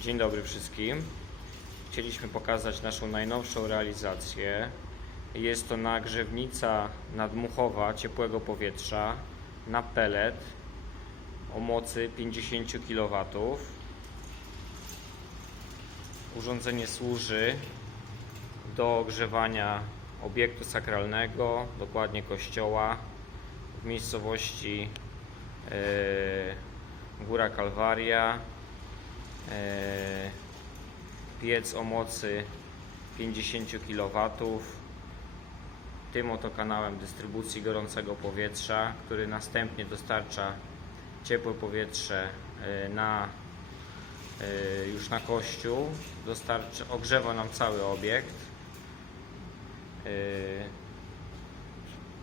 Dzień dobry wszystkim. Chcieliśmy pokazać naszą najnowszą realizację. Jest to nagrzewnica nadmuchowa ciepłego powietrza na pellet o mocy 50 kW. Urządzenie służy do ogrzewania obiektu sakralnego, dokładnie kościoła w miejscowości e, Góra Kalwaria. E, piec o mocy 50 kW. Tym oto kanałem dystrybucji gorącego powietrza, który następnie dostarcza ciepłe powietrze e, na e, już na kościół, dostarcza, ogrzewa nam cały obiekt.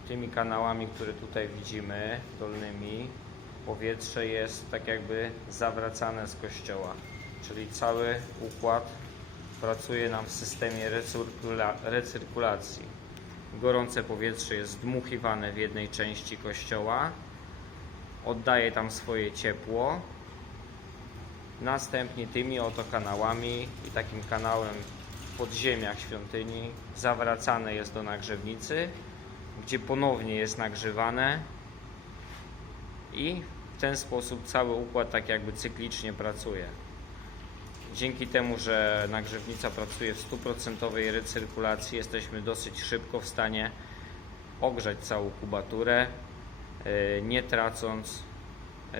Tymi kanałami, które tutaj widzimy, dolnymi, powietrze jest tak jakby zawracane z kościoła, czyli cały układ pracuje nam w systemie recyrkula- recyrkulacji. Gorące powietrze jest dmuchiwane w jednej części kościoła, oddaje tam swoje ciepło. Następnie tymi oto kanałami i takim kanałem w podziemiach świątyni zawracane jest do nagrzewnicy, gdzie ponownie jest nagrzewane i w ten sposób cały układ tak jakby cyklicznie pracuje. Dzięki temu, że nagrzewnica pracuje w 100% recyrkulacji, jesteśmy dosyć szybko w stanie ogrzać całą kubaturę, e, nie tracąc e,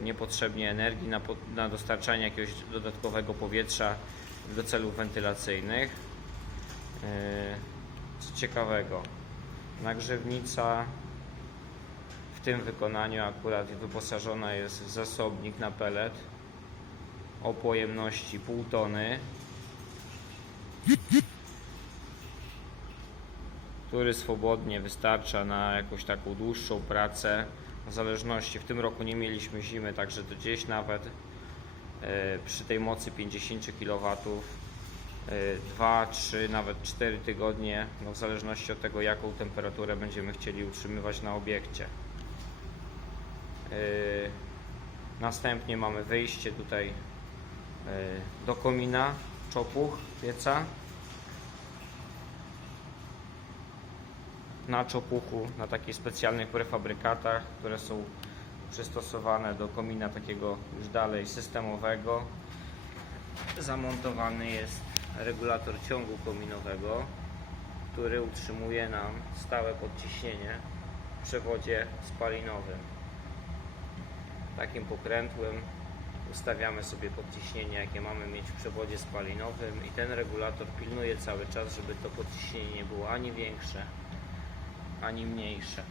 niepotrzebnie energii na, na dostarczanie jakiegoś dodatkowego powietrza do celów wentylacyjnych. E, Co ciekawego, nagrzewnica w tym wykonaniu akurat wyposażona jest w zasobnik na pelet o pojemności pół tony, który swobodnie wystarcza na jakąś taką dłuższą pracę. W zależności, w tym roku nie mieliśmy zimy, także to gdzieś nawet e, przy tej mocy 50 kW 2, 3, nawet 4 tygodnie, no w zależności od tego jaką temperaturę będziemy chcieli utrzymywać na obiekcie. Yy, Następnie mamy wyjście tutaj do komina, czopuch, pieca. Na czopuchu, na takich specjalnych prefabrykatach, które są przystosowane do komina takiego już dalej systemowego. Zamontowany jest regulator ciągu kominowego, który utrzymuje nam stałe podciśnienie w przewodzie spalinowym takim pokrętłem ustawiamy sobie podciśnienie, jakie mamy mieć w przewodzie spalinowym i ten regulator pilnuje cały czas, żeby to podciśnienie nie było ani większe, ani mniejsze.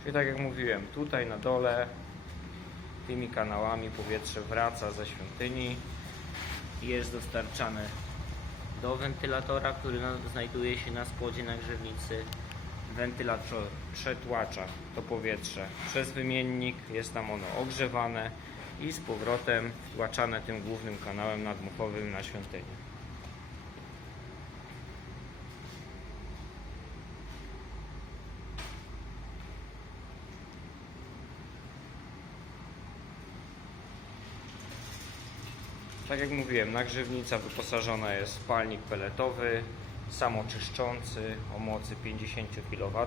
Czyli tak jak mówiłem, tutaj na dole tymi kanałami powietrze wraca ze świątyni i jest dostarczane do wentylatora, który na- znajduje się na spodzie nagrzewnicy. Wentylator przetłacza to powietrze przez wymiennik, jest tam ono ogrzewane i z powrotem wtłaczane tym głównym kanałem nadmuchowym na świątynię. Tak jak mówiłem, nagrzewnica wyposażona jest w palnik peletowy, samoczyszczący o mocy 50 kW.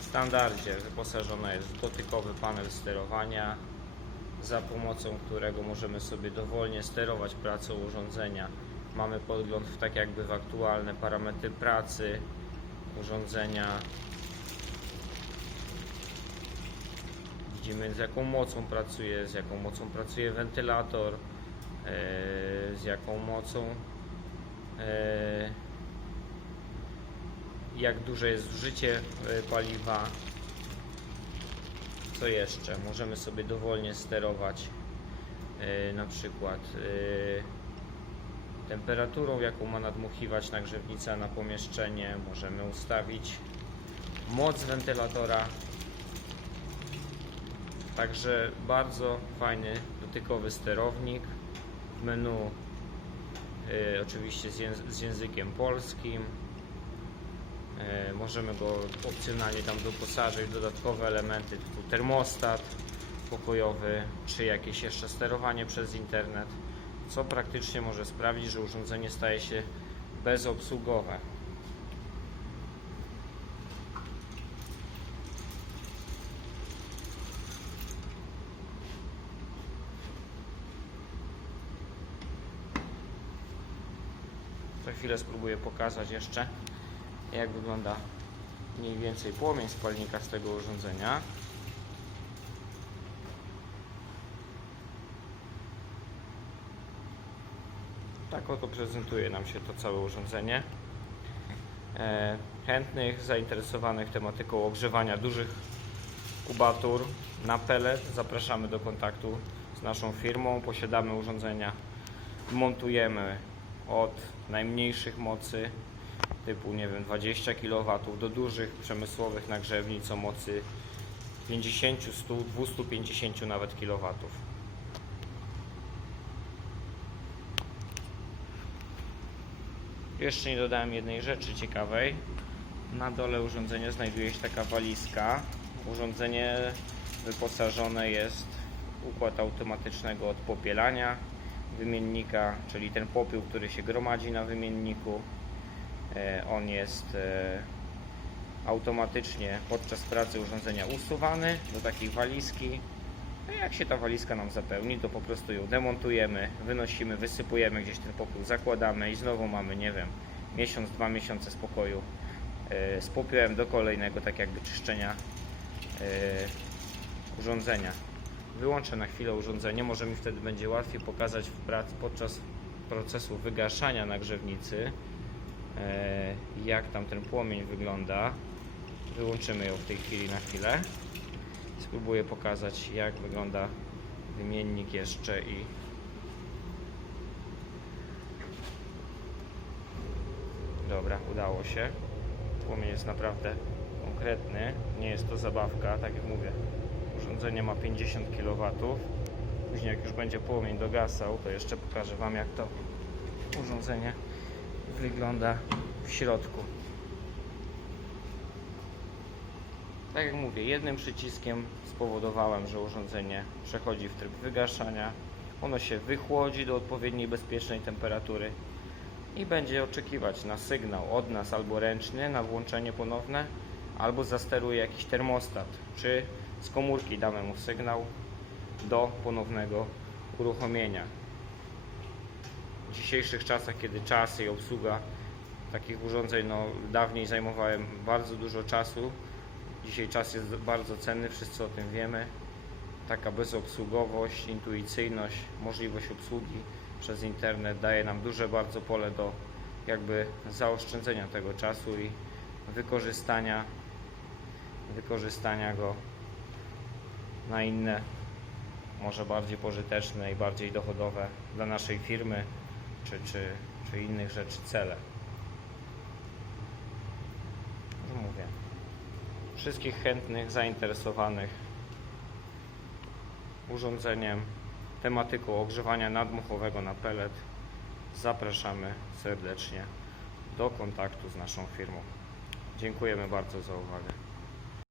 W standardzie wyposażona jest w dotykowy panel sterowania, za pomocą którego możemy sobie dowolnie sterować pracą urządzenia. Mamy podgląd w tak jakby w aktualne parametry pracy urządzenia, Widzimy z jaką mocą pracuje, z jaką mocą pracuje wentylator, e, z jaką mocą, e, jak duże jest zużycie e, paliwa. Co jeszcze? Możemy sobie dowolnie sterować na przykład temperaturą, jaką ma nadmuchiwać nagrzewnica na pomieszczenie. Możemy ustawić moc wentylatora Także bardzo fajny dotykowy sterownik. W menu y, oczywiście z, jęz- z językiem polskim. Y, możemy go opcjonalnie tam doposażyć dodatkowe elementy typu termostat pokojowy, czy jakieś jeszcze sterowanie przez internet, co praktycznie może sprawić, że urządzenie staje się bezobsługowe. Chwilę spróbuję pokazać jeszcze, jak wygląda mniej więcej płomień spalnika z tego urządzenia. Tak oto prezentuje nam się to całe urządzenie. E, Chętnych, zainteresowanych tematyką ogrzewania dużych kubatur na pelet zapraszamy do kontaktu z naszą firmą. Posiadamy urządzenia, montujemy od najmniejszych mocy typu nie wiem 20 kW do dużych przemysłowych nagrzewnic o mocy 50, 100, 250 nawet kW. Jeszcze nie dodałem jednej rzeczy ciekawej. Na dole urządzenia znajduje się taka walizka. Urządzenie wyposażone jest w układ automatycznego odpopielania wymiennika, czyli ten popiół, który się gromadzi na wymienniku. E, On jest e, automatycznie podczas pracy urządzenia usuwany do takiej walizki. No jak się ta walizka nam zapełni, to po prostu ją demontujemy, wynosimy, wysypujemy gdzieś ten popiół, zakładamy i znowu mamy, nie wiem, miesiąc, dwa miesiące spokoju e, z popiołem do kolejnego, tak jakby czyszczenia urządzenia. Wyłączę na chwilę urządzenie, może mi wtedy będzie łatwiej pokazać podczas procesu wygaszania nagrzewnicy, e, jak tam ten płomień wygląda. Wyłączymy ją w tej chwili na chwilę. Spróbuję pokazać, jak wygląda wymiennik jeszcze i Dobra, udało się. Płomień jest naprawdę konkretny. Nie jest to zabawka, tak jak mówię. Urządzenie ma 50 kW. Później jak już będzie płomień dogasał, to jeszcze pokażę Wam jak to urządzenie wygląda w środku. Tak jak mówię, jednym przyciskiem spowodowałem, że urządzenie przechodzi w tryb wygaszania. Ono się wychłodzi do odpowiedniej bezpiecznej temperatury i będzie oczekiwać na sygnał od nas albo ręczny na włączenie ponowne, albo zasteruje jakiś termostat, czy z komórki damy mu sygnał do ponownego uruchomienia. W dzisiejszych czasach, kiedy czasy i obsługa takich urządzeń, no dawniej zajmowałem bardzo dużo czasu, dzisiaj czas jest bardzo cenny, wszyscy o tym wiemy. Taka bezobsługowość, intuicyjność, możliwość obsługi przez internet daje nam duże bardzo pole do jakby zaoszczędzenia tego czasu i wykorzystania wykorzystania go na inne, może bardziej pożyteczne i bardziej dochodowe dla naszej firmy czy, czy, czy innych rzeczy cele. Już mówię. Wszystkich chętnych, zainteresowanych urządzeniem, tematyką ogrzewania nadmuchowego na pelet zapraszamy serdecznie do kontaktu z naszą firmą. Dziękujemy bardzo za uwagę.